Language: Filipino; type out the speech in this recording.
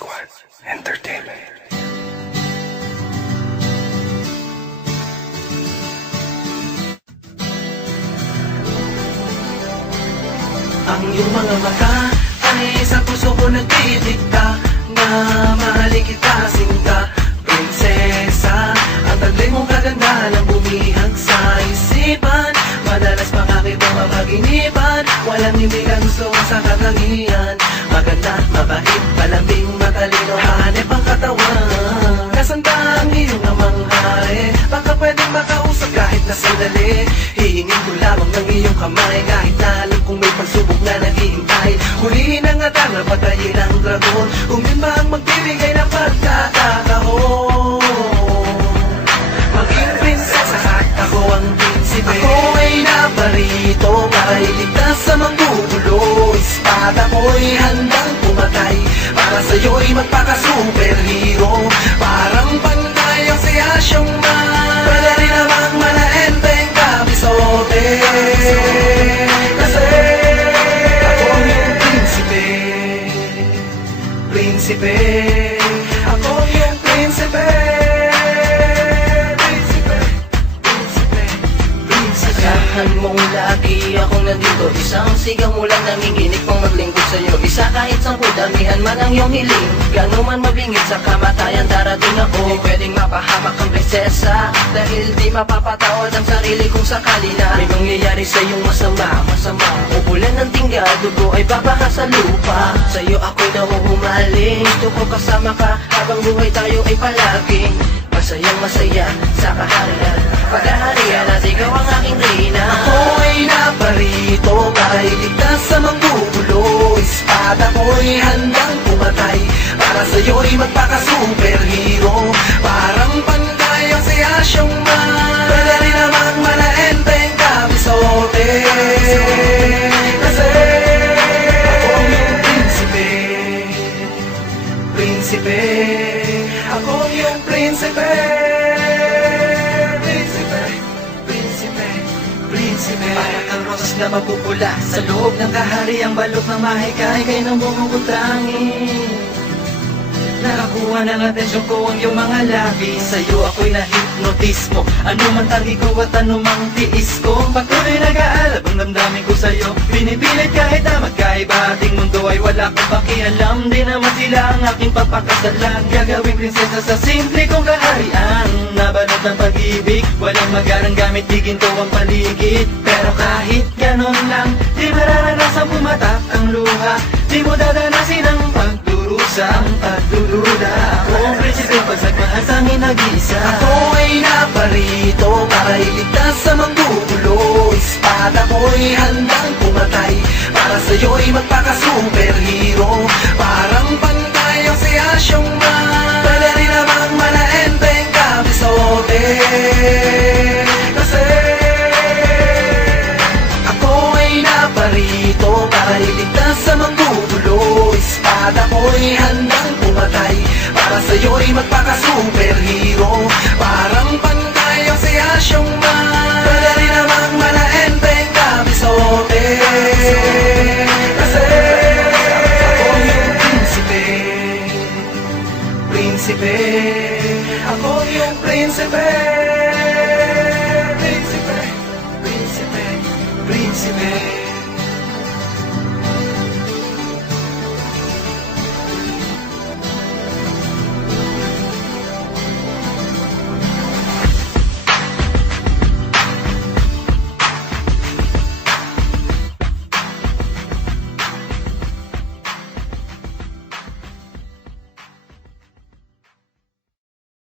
Squad Entertainment. Ang iyong mga mata ay sa puso ko nagdidikta na mahalin kita sinta, prinsesa. Ang taglay mong kaganda ng bumihag sa isipan, madalas pangakitang mapaginipan. Walang hindi ka gusto ko sa katangian. Maganda, mabait, malambing, matalino, hanep ang katawan. Nasanda ang iyong namang hari, baka pwedeng makausap kahit na sandali. Hihingin ko lamang ng iyong kamay, kahit na alam kong may pagsubok na naghihintay. Hulihin ang atang na patayin ang dragon, kung yun ba ang magbibigay ng pagkakataon. Maging prinsesa at ako ang prinsipe. Ako ay naparito para iligtas sa manggugulo. Espada ko'y handang pumatay, para sa'yo'y magpaka-superhero. Parang pantay ang si Asyong Man, pwede rin namang manaenteng kabisote. Kasi ako yung prinsipe, prinsipe. Ako yung prinsipe, prinsipe, prinsipe, prinsipe. Asahan mong lagi akong nandito, isang sigaw mo lang nanginginig pang maglingkod sa'yo. Isa kahit 10, damihan man ang iyong hiling. Gano'n man mabingit sa kamatayan, darating ako. Di pwedeng mapahamak ang prinsesa, dahil di mapapatawad ang sarili kong sakali na may mangyayari sa iyong masama, masama. Ubulan ng tingga, dugo ay babaha sa lupa. Sa'yo ako'y nahuhumaling, gusto ko kasama ka habang buhay tayo ay palaging masayang masaya sa kaharian. Paghaharian at ikaw ang aking reyna. Ako ay naparito para iligtas sa manggugulo. Espada ko'y handang pumatay, para sa'yo'y magpaka-superhero. Parang pantay ang si Asyong Man, pwede rin namang manaenteng kabisote. Kasi ako yung prinsipe, prinsipe. Ako yung prinsipe, prinsipe, prinsipe, prinsipe. Parang ang rosas na mapupula sa loob ng kahariang balok ng mahikay kay nang bumubutangin. Nakakuha ng atensyon ko ang iyong mga labi. Sa'yo ako'y na-hypnotismo, ano man tagi ko at ano mang tiis ko. Patuloy nag-aalab ang damdamin ko sa'yo, pinipilit kahit na magkaiba ating mundo ay wala kong pakialam. Di naman sila ang aking papakasalan, gagawing prinsesa sa simple kong kaharian. Nabalot ng pag-ibig, walang magarang gamit, di ginto ang paligid. Pero kahit ganon lang, di mararanasan pumatak ang luha. Di mo dadanasin ang pagdurusang pagdududa. Ako ang prinsipe, pagsagmahal sa amin nag-iisa. Ako ay naparito para iligtas sa manggugulo. Espada ko'y handang pumatay, para sa'yo'y magpaka-superhero. Parang pantay ang si Asyong